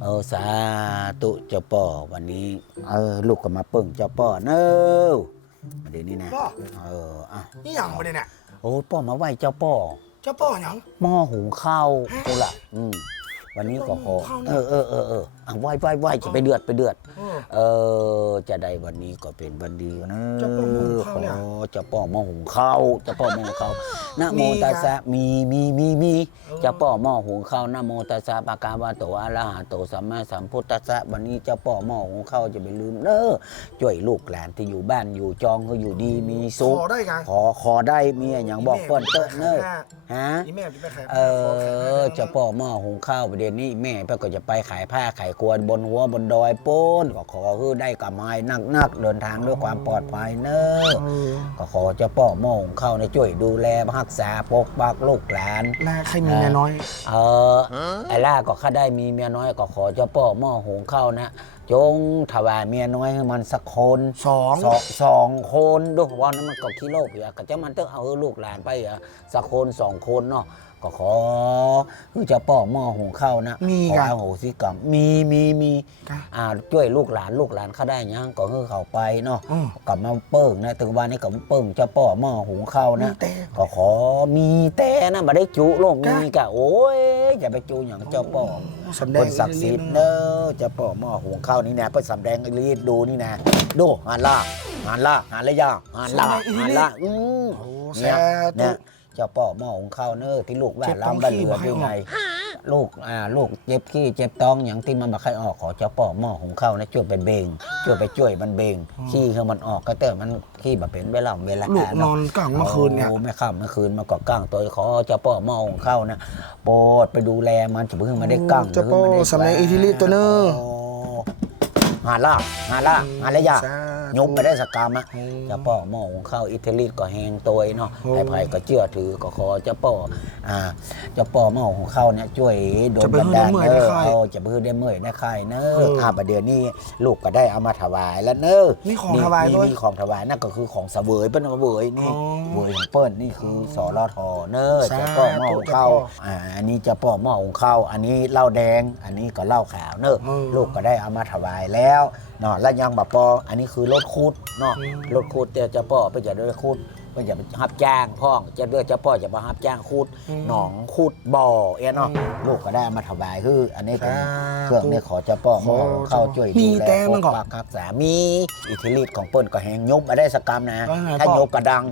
เออสาตุเจ้าป่อวันนี้ เออลูกก็มาเปิ่งเจ้าป่อเน้อเดี๋ยวนี้นะ ป่อ เอออะนี่หยังบ่ได้เนี่ย โอ้ป่อมาไหวเจ้าป่อเจ้าป่อหยังหม้อหุงข้าวกูละอืม วันนี้ก็ขอหม้อหุงข้าวนะเออเออเออเอออะไหวไหวไหวจะไปเดือดไปเดือดเออเออจะได้วันนี้ก็เป็นวันดีนะเจ้าป่อหม้อหุงข้าวเนี่ยขอเจ้าป่อหม้อหุงข้าวเจ้าป่อหม้อหุงข้าวนะโมมีตัสสะมีมีมีมีเออเจ้าป่อหม้อหุงข้าวนะโมตัสสะปะกาวะโตอะระหะโตสัมมาสัมพุทธัสสะวันนี้เจ้าป่อหม้อหุงข้าวจะไปลืมเน้อช่วยลูกหลานที่อยู่บ้านอยู่จองเขาอยู่ดีมีสุขขอได้กันขอขอได้มีอย่างบอกเปิ้นเติ้นเน้อฮะอีแม่ไปขายเออเจ้าป่อหม้อหุงข้าวประเดี๋ยวนี้แม่เพ่อก็จะไปขายผ้าขายกวนบนหัวบนดอยโป้นก็ขอคือได้กับไม้นักๆเดินทางด้วยความปลอดภัยเนอะเออก็ขอเจ้าป่อหม้อหุงข้าวในช่วยดูแลรักษาปกปักลูกหลานแลใครมีเมียน้อย เออไอ้ล่าก็ข้าได้มีเมียน้อยก็ขอเจ้าป่อหม้อหุงข้าวนะ จงถวายเมียน้อยให้มันสักคนสองสองสองคนด้วยว่านั้นมันก็ขี้โลกอีกอะก็จะมันต้องเอาลูกหลานไปอะสักคนสองคนเนาะก็ขอคือจะป้อหม้อหุงข้าวนะมีขอกันอโหสิกรรมมีมีมีกะอ่าช่วยลูกหลานลูกหลานเขาได้ยังก็คือเขาไปเนาะอืมกลับมาเปิ้งนะถึงวันนี้ก็เปิ้งจะป้อหม้อหุงข้าวมีนะ แต่ ก็ขอมีแต่นะมาได้จุโลกกะมีกะโอ้ยอย่าไปจุอย่างเจ้าป้อสำแดคงนศักดิ์สิทธิ์เนอะเจะป้อหม้อหุงข้าวนี่นะเพื่อสำแดงอิริยดูนี่นะดูงานล่างานล่งานระยะงานล่งานล่าอืมโอ้แซ่เนี่ยตุเนี่ยเจ้าป้อหม้อหุงข้าวเนอะที่ลูกว่าเจ็บท้องล้ำบ้านขี้เรือบ่ให้อยู่ออกไงลูกอ่าลูกเจ็บขี้เจ็บท้องอย่างที่มันมาใครออกขอเจ้าป้อหม้อหุงข้าวนะช่วยไปเบงช่วยไปช่วยมันเบงขี้คือมันออกก็เติมมันขี้แบบเป็นเวลาเวลา ลูกนเนาะอนกลางเมื่อคืนเนี่ย โอ้ไม่ข้ามเมื่อคืนมาก็ก้างตัวขอเจ้าป่อหมอของเข้านะโปรดไปดูแลมันจะเพิ่งมาได้ก้างเจ้าป่อจะพิ่งมได้สำแดงอิทธิฤทธิ์ตัวเนอะ โหาล่าหาล่าหานละยะสา ยมไปได้สกกรรมอะอืมเจ้าป่อหมอของเข้าอิตาลีก็แหงตัวเนาะโอ้ไอ้ไผ่ก็เชื่อถือก็ขอเจ้าป่ออ่าเจ้าป่อหมอของเข้าเนี่ยช่วยโดนจะไปบันดาลให้ได้เมื่อยเนได้อะค่ายเอาจะเพิ่งได้เมื่อยได้ค่ายเนอะเอออ่อ่าประเดี๋ยวนี้ลูกก็ได้เอามาถวายแล้วเนอะมีของถวายด้วยมีของถวายนั่นก็คือของเสวยเปิ้นเอามาเวยนี่อ๋อเวยของเปิ้นนี่คือสอรอทอเนอะสาธุเจะป้อหม้อของเข้าเจ้าป้ออ่าอันนี้เจะป้อหม้อของเข้าอันนี้เหล้าแดง อันนี้ก็เหล้าขาวเนอะเออลูกก็ได้เอามาถวายแล้ว เนาะแล้วยังแบบปออันนี้คือรถคูดเนาะอืมรถคูดเจ้าเจะป้อไปจะด้วยคูด เพื่อจะไปรับจ้างพ่องจะเลือกเจ้าป้อจะมารับจ้างคูดหนองคูดบ่อเอ็นเนาะลูกก็ได้เอามาถวายคือ อันนี้เป็นสาธุเครื่องนี้ขอเจ้าป้อหม้อของเข้าช่วยมีดูแลแต่มันก็ปกปักรักษามีอิทธิฤทธิ์ของเปิ้นก็แหงยบมาได้สกกรรมนะว่าไงถ้าพ่อยกกระดัง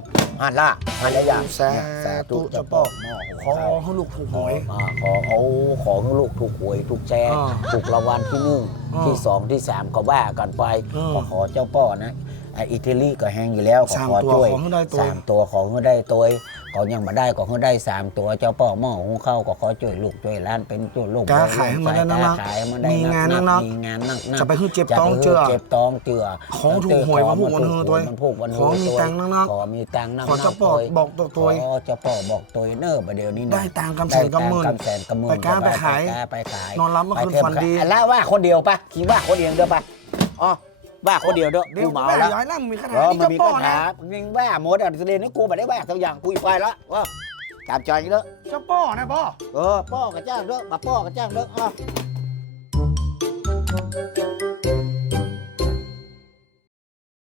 หันละหันละอย่างสาเนี่ยสาธุธุเจ้าเจ้าป้ป่ออหม้อหุงขอข้าว ให้ลูกถูกขหอวย อ่าขอเอาขอให้ลูกถูกหวยถูกแชร์อ่าถูกรางวัลที่หนึ่งอ่าที่สองที่สามก็ว่ากันไปอืมก็ขอเจ้าป้อนะ ไอ้อิตาลีก็แหงอยู่แล้วก็สามขอตัวช่วยขอให้ได้ตัว สามตัวขอให้ได้ตัวก็ยังมาได้ก็ให้ได้สามตัวเจ้าป้อหม้อหุงข้าวก็ขอช่วยลูกช่วยหล้านเป็นช่วยลูกกล้าขายให้มันได้นักๆกล้าขายให้มันได้มีงานนักนักๆมีงานนักๆจะไปขึ้นเจ็บจะต้องไปเจือเจ็บต้องเจือของถูกหวยมาพูดวันเฮอตัวมันพูดวันเฮของมีตังค์นักๆขอมีตังค์นักๆขอเจ้าป้อบอกตัวตัว ขอเจ้าป้อบอกตัวเนอร์ประเดี๋ยวนี้นะได้ตังค์กำแสนกำหมื่นได้ตังค์กำแสนกำหมื่นไปกล้าไปขายกล้ไปขายนอนรับเมื่อคืนไปเถะฝันดีอะแล้วว่าคนเดียวปะคิดว่าคนเดียวเด้อปะอ๋อ ว่าคนเดียวเด้อเดี๋ยกูวเมาแม่แล้วย้ายนั่งมีคาเอถาอนี่มันเจ้ามีป่อปัญนะหามึงว่าหมดอะแสดงนี่กูไม่ได้ว่าสักอย่างกูอีกไปแล้วว่าตามใจเด้อเจ้าป่อนะป่อเออป้อกับจ้างเด้อมาป้อกับจ้างเด้ออ๋อ